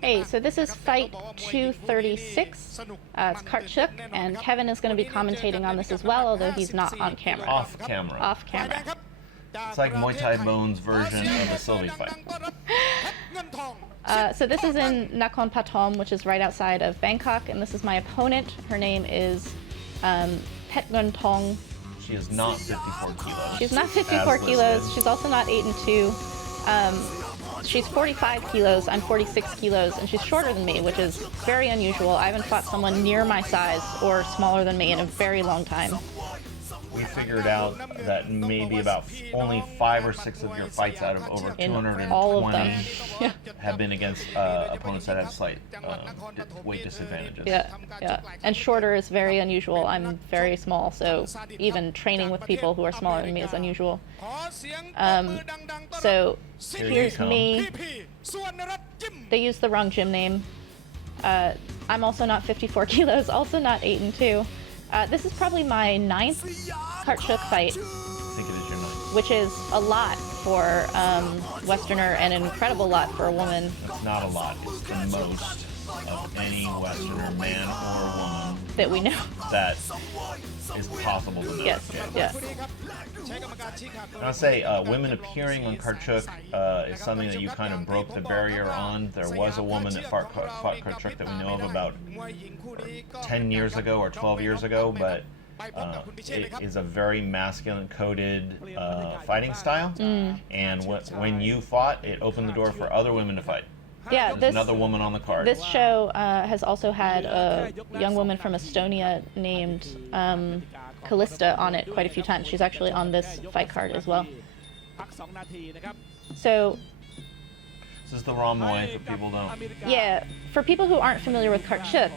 Hey, so this is fight 236. It's Chuek, and Kevin is going to be commentating on this as well, although he's not on camera. Off camera. Off camera. It's like Muay Thai Bone's version of the Sylvie fight. So this is in Nakhon Pathom, which is right outside of Bangkok, and this is my opponent. Her name is Petngerntong. She is not 54 kilos. She's not 54 kilos. She's also not 8 and 2. She's 45 kilos, I'm 46 kilos, and she's shorter than me, which is very unusual. I haven't fought someone near my size or smaller than me in a very long time. We figured out that maybe about only 5 or 6 of your fights out of over 220 all of them. Yeah. have been against opponents that have slight weight disadvantages. Yeah. And shorter is very unusual. I'm very small, so even training with people who are smaller than me is unusual. So here's me. They used the wrong gym name. I'm also not 54 kilos, also not 8 and 2. This is probably my 9th Chuek fight. I think it is your 9th. Which is a lot for Westerner and an incredible lot for a woman. It's not a lot. It's the most of any Westerner, man or woman, that we know. That is possible to know. Yes, yeah. I'll say women appearing on Chuek is something that you kind of broke the barrier on. There was a woman that fought Chuek that we know of about 10 years ago or 12 years ago, but it is a very masculine-coded fighting style. And when you fought, it opened the door for other women to fight. Yeah, There's another woman on the card. This show has also had a young woman from Estonia named Callista on it quite a few times. She's actually on this fight card as well. So this is the raw Muay for people who don't. Yeah, for people who aren't familiar with Chuek,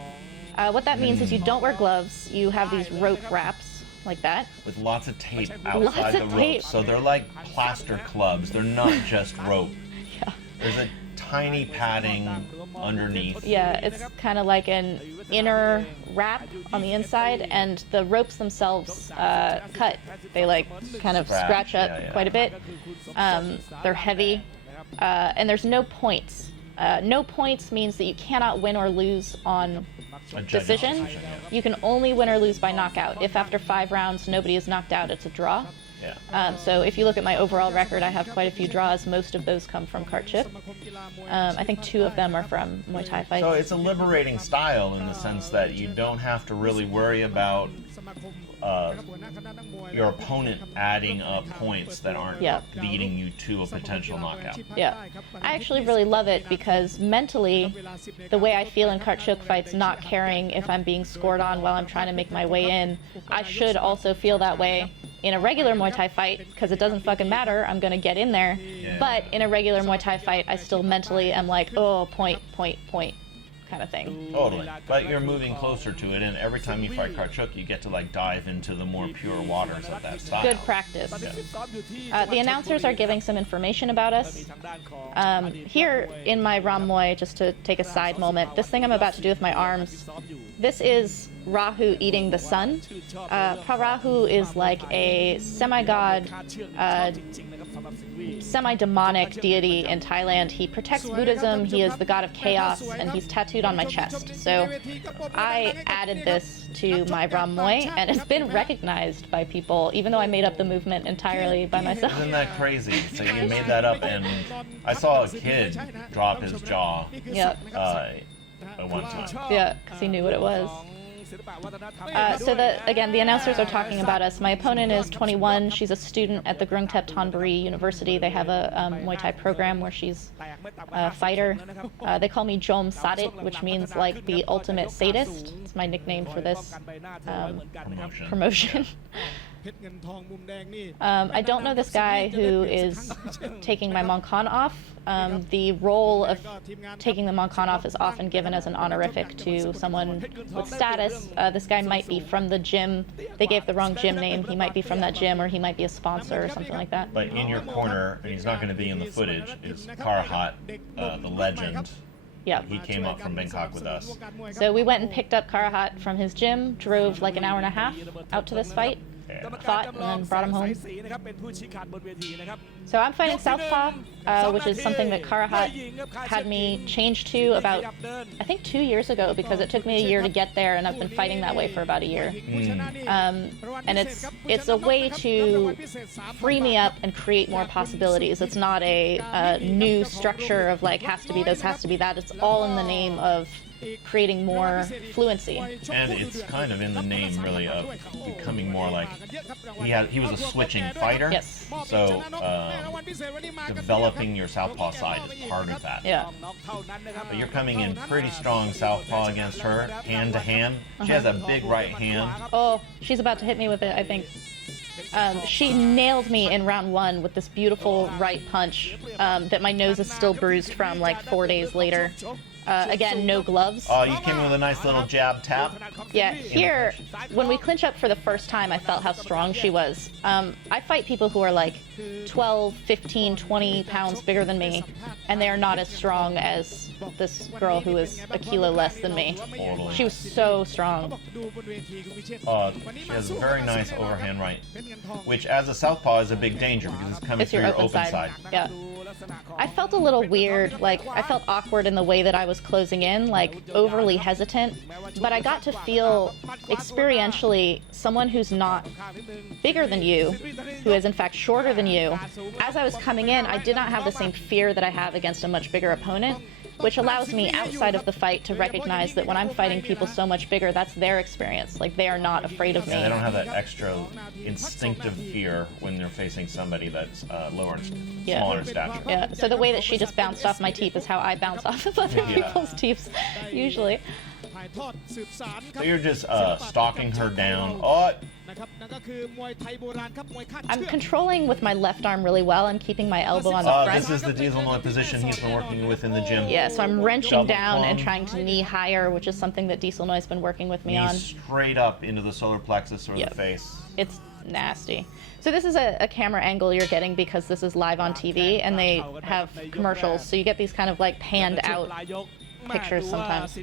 what that means is you don't wear gloves. You have these rope wraps like that. With lots of tape outside the ropes. So they're like plaster clubs. They're not just rope. Yeah. There's a tiny padding underneath. Yeah, it's kind of like an inner wrap on the inside, and the ropes themselves cut. They like kind of scratch up quite a bit. They're heavy, and there's no points. No points means that you cannot win or lose on decision. You can only win or lose by knockout. If after 5 rounds nobody is knocked out, it's a draw. Yeah. So if you look at my overall record, I have quite a few draws. Most of those come from Chuek. I think 2 of them are from Muay Thai fights. So it's a liberating style in the sense that you don't have to really worry about your opponent adding up points that aren't leading you to a potential knockout. Yeah. I actually really love it because mentally, the way I feel in Chuek fights, not caring if I'm being scored on while I'm trying to make my way in, I should also feel that way in a regular Muay Thai fight, because it doesn't fucking matter, I'm gonna get in there. Yeah. But in a regular Muay Thai fight, I still mentally am like, oh, point, kind of thing. Totally. But you're moving closer to it, and every time you fight Chuek, you get to like dive into the more pure waters of that style. Good practice. Yeah. The announcers are giving some information about us. Here in my Ram Muay, just to take a side moment, this thing I'm about to do with my arms, this is Rahu eating the sun. Rahu is like a semi-god, semi-demonic deity in Thailand. He protects Buddhism, he is the god of chaos, and he's tattooed on my chest. So I added this to my Ram Muay, and it's been recognized by people, even though I made up the movement entirely by myself. Isn't that crazy? So you made that up, and I saw a kid drop his jaw at one time. Yeah, because he knew what it was. So again, the announcers are talking about us. My opponent is 21. She's a student at the Grungtep-Thonburi University. They have a Muay Thai program where she's a fighter. They call me Jom Sadit, which means like the ultimate sadist. It's my nickname for this promotion. I don't know this guy who is taking my Moncon off. The role of taking the Moncon off is often given as an honorific to someone with status. This guy might be from the gym. They gave the wrong gym name. He might be from that gym, or he might be a sponsor or something like that. But in your corner, and he's not going to be in the footage, is Karahat, the legend. Yeah. He came up from Bangkok with us. So we went and picked up Karahat from his gym, drove like an hour and a half out to this fight. fought and then brought him home. So I'm fighting southpaw, which is something that Karahat had me change to about, I think 2 years ago, because it took me a year to get there, and I've been fighting that way for about a year. And it's a way to free me up and create more possibilities. It's not a new structure of like has to be this, has to be that. It's all in the name of creating more fluency. And it's kind of in the name, really, of becoming more like he was a switching fighter. Yes. So developing your southpaw side is part of that. Yeah. But you're coming in pretty strong southpaw against her, hand to hand. She has a big right hand. Oh, she's about to hit me with it, I think. She nailed me in round 1 with this beautiful right punch that my nose is still bruised from like 4 days later. Again, no gloves. Oh, you came in with a nice little jab tap. Yeah, here, when we clinch up for the first time, I felt how strong she was. I fight people who are like 12, 15, 20 pounds bigger than me, and they are not as strong as this girl who is a kilo less than me. Totally. She was so strong. She has a very nice overhand right, which as a southpaw is a big danger because it's coming through your open side. Yeah. I felt a little weird, like I felt awkward in the way that I was closing in, like overly hesitant, but I got to feel experientially someone who's not bigger than you, who is in fact shorter than you. As I was coming in, I did not have the same fear that I have against a much bigger opponent, which allows me outside of the fight to recognize that when I'm fighting people so much bigger, that's their experience. Like, they are not afraid of me. Yeah, they don't have that extra instinctive fear when they're facing somebody that's smaller in stature. Yeah, so the way that she just bounced off my teeth is how I bounce off of other people's teeth, usually. So you're just stalking her down. Oh! I'm controlling with my left arm really well. I'm keeping my elbow on the front. This is the Diesel Muay position he's been working with in the gym. Yeah, so I'm wrenching down and trying to knee higher, which is something that Diesel Muay's been working with me on. Straight up into the solar plexus or the face. It's nasty. So this is a camera angle you're getting because this is live on TV, and they have commercials, so you get these kind of like panned out pictures sometimes.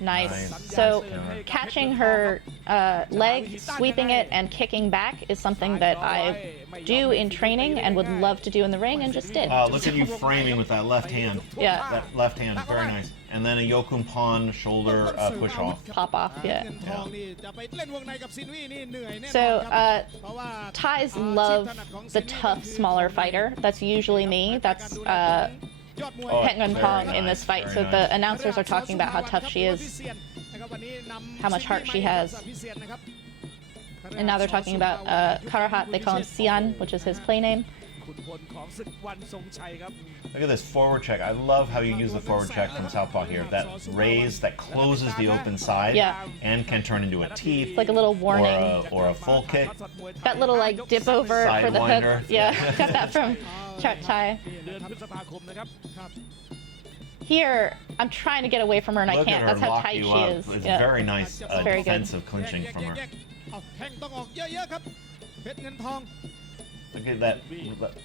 Nice. So catching her leg, sweeping it, and kicking back is something that I do in training and would love to do in the ring and just did. Look at you framing with that left hand. Yeah. That left hand, very nice. And then a Yokun Pon shoulder push off. Pop off, yeah. So Thais love the tough, smaller fighter. That's usually me. That's Petngerntong in this fight. So the announcers are talking about how tough she is, how much heart she has. And now they're talking about Karahat. They call him Sian, which is his play name. Look at this forward check. I love how you use the forward check from southpaw here. That raise that closes the open side and can turn into a teeth. It's like a little warning. Or a full kick. That little like dip over for the hook. Yeah, got that from Chuek Thai. Here, I'm trying to get away from her and I can't. That's how tight she is. It's very nice defensive clinching from her. Look at that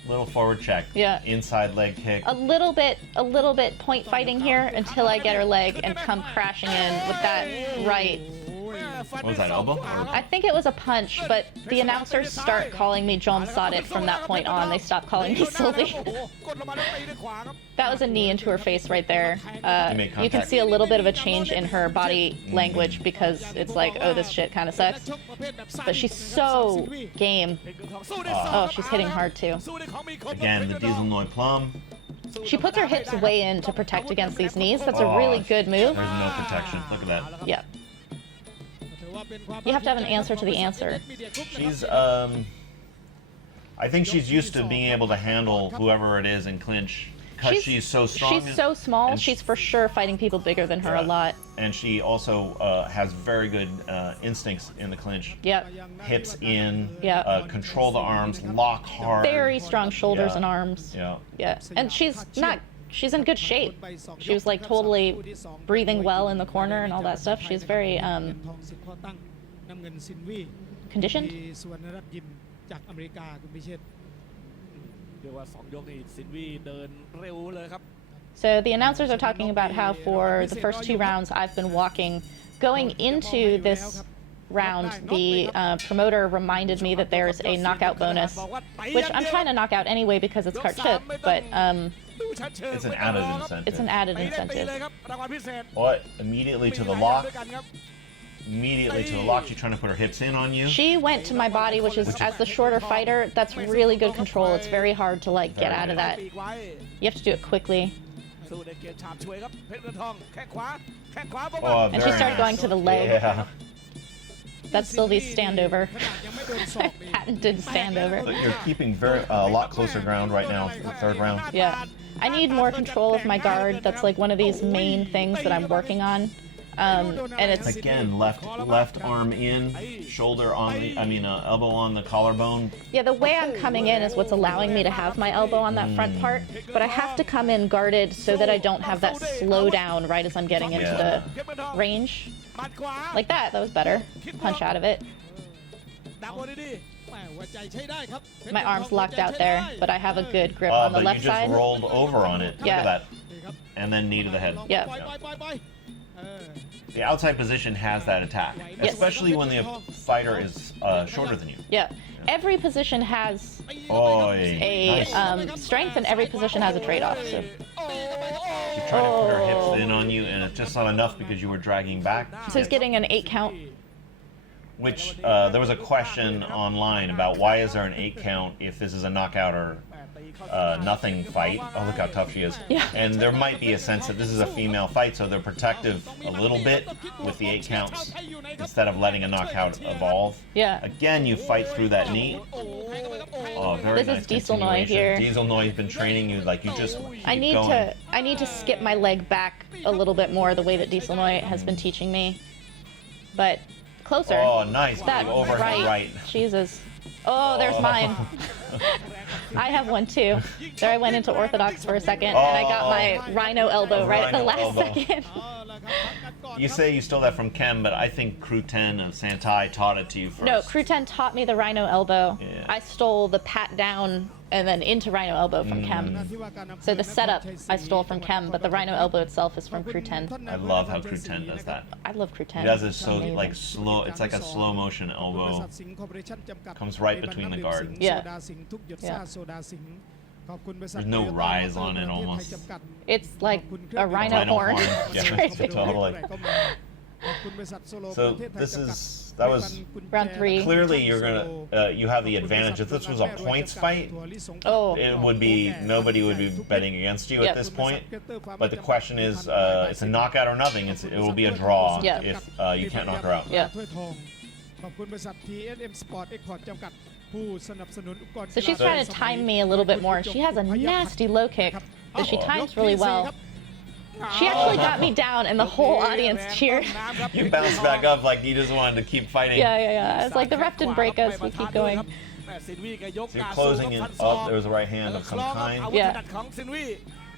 little forward check. Yeah. Inside leg kick. A little bit point fighting here until I get her leg and come crashing in with that right. What was that, elbow? I think it was a punch, but the announcers start calling me Jom Sadit from that point on. They stopped calling me Sylvie. That was a knee into her face right there. You can see a little bit of a change in her body language because it's like, oh, this shit kind of sucks. But she's so game. Oh, she's hitting hard too. Again, the Diesel Muay plum. She puts her hips way in to protect against these knees. That's a really good move. There's no protection. Look at that. Yeah. You have to have an answer to the answer. She's, I think she's used to being able to handle whoever it is in clinch because she's so strong. She's so small, she's for sure fighting people bigger than her a lot. And she also has very good instincts in the clinch. Yep. Hips in, control the arms, lock hard. Very strong shoulders and arms. Yeah. Yeah. And she's in good shape. She was like totally breathing well in the corner and all that stuff. She's very conditioned. เรียกว่า2 ยกนี่ซินวี่เดินเร็วเลยครับ So the announcers are talking about how for the first 2 rounds I've been walking. Going into this round, the promoter reminded me that there's a knockout bonus, which I'm trying to knock out anyway because it's Karchuk, but it's an added incentive. It's an added incentive. What? Immediately to the lock. Immediately to the lock. She's trying to put her hips in on you. She went to my body, which is, as the shorter fighter, that's really good control. It's very hard to like get out of that. You have to do it quickly. Oh, and she started going to the leg. Yeah. That's Sylvie's standover. Patented standover. So you're keeping a lot closer ground right now, the 3rd round. Yeah. I need more control of my guard. That's like one of these main things that I'm working on. And it's again left arm in, shoulder on the, elbow on the collarbone. Yeah, the way I'm coming in is what's allowing me to have my elbow on that front part, but I have to come in guarded so that I don't have that slow down right as I'm getting into the range. Like that was better. Punch out of it. My arm's locked out there, but I have a good grip on the left side. But you just rolled over on it. Yeah. Look at that. And then knee to the head. Yeah. The outside position has that attack, especially when the fighter is shorter than you. Yeah. Every position has strength, and every position has a trade-off. So. She's trying to put her hips in on you, and it's just not enough because you were dragging back. So he's getting an 8 count. Which, there was a question online about why is there an 8 count if this is a knockout or nothing fight. Oh, look how tough she is. Yeah. And there might be a sense that this is a female fight, so they're protective a little bit with the 8 counts instead of letting a knockout evolve. Yeah. Again, you fight through that knee. Oh, very this nice. Is Diesel Noi here. Diesel Noi's been training you like you just keep I need to skip my leg back a little bit more the way that Diesel Noi has been teaching me. But closer. Oh, nice. That over right. Jesus. Oh, there's mine. I have one too. There I went into orthodox for a second, and I got my rhino elbow right at the last second. You say you stole that from Kem, but I think Crew 10 of Santai taught it to you first. No, Crew 10 taught me the rhino elbow. Yeah. I stole the pat down and then into rhino elbow from Kem. So the setup I stole from Kem, but the rhino elbow itself is from Crew 10. I love how Crew 10 does that. I love Crew 10. He does it so like slow. It's like a slow motion elbow. Comes right between the guard. Yeah. There's no rise on it almost. It's like a rhino horn. Yeah, totally. So that was round 3. Clearly, you're gonna you have the advantage. If this was a points fight, it would be nobody would be betting against you at this point. But the question is, it's a knockout or nothing. It will be a draw if you can't knock her out. Yeah. So she's trying to time me a little bit more. She has a nasty low kick that she times really well. She actually got me down, and the whole audience cheered. You bounced back up like you just wanted to keep fighting. Yeah. I was like, the ref didn't break us. We keep going. So you're closing in up. There's a right hand of some kind. Yeah.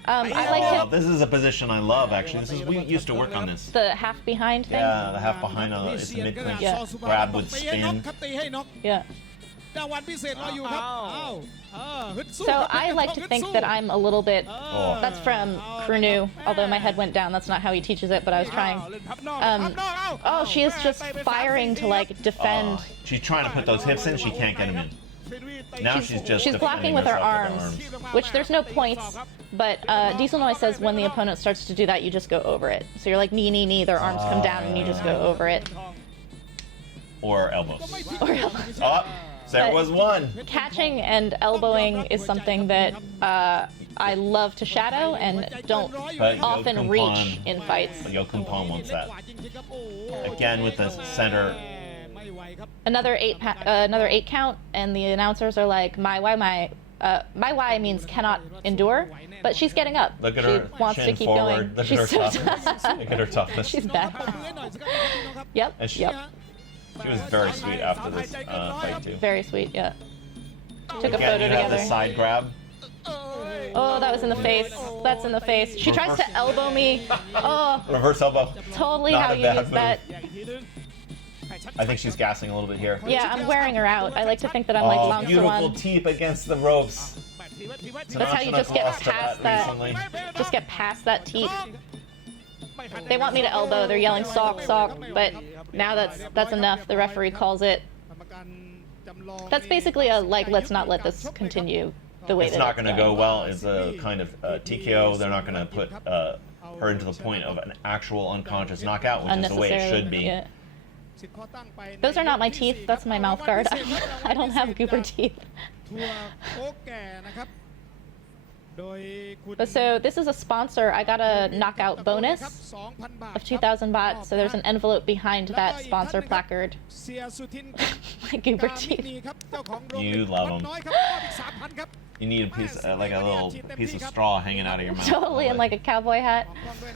I like to. This is a position I love, actually. We used to work on this. The half behind thing? Yeah, the half behind. It's a mid-clinch grab with spin. Yeah. So I like to think that I'm a little bit, that's from Krunu, although my head went down, that's not how he teaches it, but I was trying. She is just firing to like defend. She's trying to put those hips in, she can't get them in. Now she's blocking with her arms, which there's no points, but Diesel Noi says when the opponent starts to do that, you just go over it. So you're like knee, their arms come down and you just go over it. Or elbows. Oh, there was one. Catching and elbowing is something that I love to shadow and don't often reach in fights. Yokun Pong wants that. Again with the center. Another 8 count, and the announcers are like, my Y means cannot endure, but she's getting up. Look at her wants chin to keep forward. going. Look She's at her toughness. Look at her toughness. She's bad. Yep. She was very sweet after this fight too. Very sweet, yeah. Took a photo you together. Have the side grab. Oh, that was in the face. That's in the face. She tries to elbow me. Oh. Reverse elbow. Totally Not how you use that. I think she's gassing a little bit here. Yeah, I'm wearing her out. I like to think that I'm like Long beautiful teep against the ropes. That's how you just get past that. Just get past that teep. They want me to elbow. They're yelling "sock, sock," but now that's enough. The referee calls it. That's basically a like, let's not let this continue the way it's that not going to go well. It's a kind of TKO. They're not going to put her into the point of an actual unconscious knockout, which is the way it should be. Yeah. Those are not my teeth. That's my mouth guard. I don't have goober teeth. But so this is a sponsor. I got a knockout bonus of 2,000 baht. So there's an envelope behind that sponsor placard. My goober teeth. You love them. You need a piece, like a little piece of straw hanging out of your mouth. Totally, and like a cowboy hat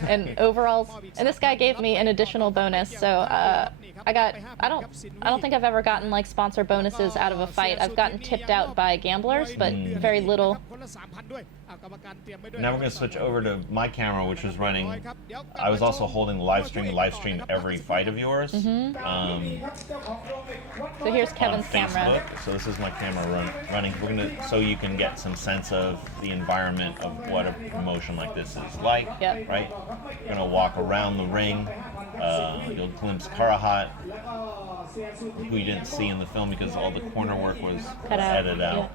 and overalls. And this guy gave me an additional bonus. So I don't think I've ever gotten like sponsor bonuses out of a fight. I've gotten tipped out by gamblers, but very little. Now we're going to switch over to my camera, which was running. I was also holding the live stream. Live stream every fight of yours. So here's Kevin's camera. So this is my camera running. We're gonna, so you can get some sense of the environment of what a promotion like this is like. Yep. Right. We're gonna walk around the ring. You'll glimpse Karahat, who you didn't see in the film because all the corner work was edited out.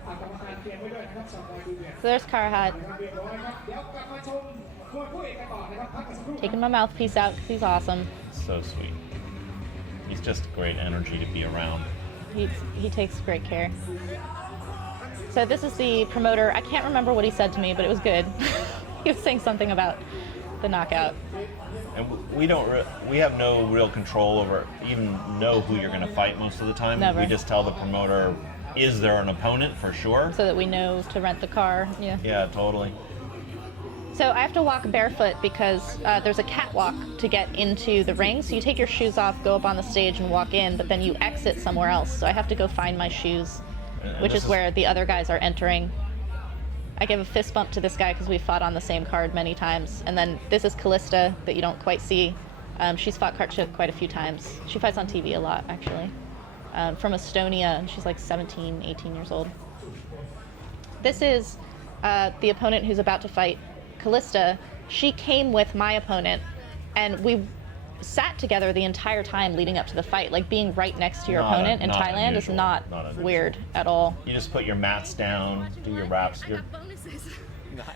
Yeah. So there's Karahat. Taking my mouthpiece out because he's awesome. So sweet. He's just great energy to be around. He takes great care. So this is the promoter. I can't remember what he said to me, but it was good. He was saying something about the knockout. And we have no real control over, even know who you're going to fight most of the time. Never. We just tell the promoter, is there an opponent for sure? So that we know to rent the car. Yeah. Yeah, totally. So I have to walk barefoot because there's a catwalk to get into the ring. So you take your shoes off, go up on the stage and walk in, but then you exit somewhere else. So I have to go find my shoes, which is where the other guys are entering. I give a fist bump to this guy because we fought on the same card many times. And then this is Callista that you don't quite see. She's fought Karchuk quite a few times. She fights on TV a lot, actually. From Estonia, and she's like 17, 18 years old. This is the opponent who's about to fight Callista. She came with my opponent, and we sat together the entire time leading up to the fight. Like, being right next to your opponent in Thailand unusual. is not weird at all. You just put your mats down, do your wraps. You're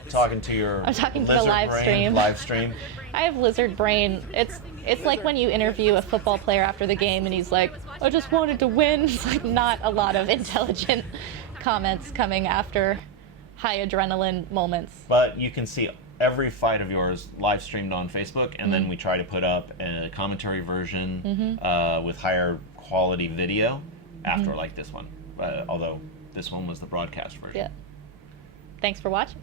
talking to your I'm talking to the live stream. I have lizard brain. It's like when you interview a football player after the game and he's like, I just wanted to win. It's like not a lot of intelligent comments coming after high adrenaline moments. But you can see every fight of yours live streamed on Facebook, and then we try to put up a commentary version with higher quality video after like this one. Although this one was the broadcast version. Yeah. Thanks for watching.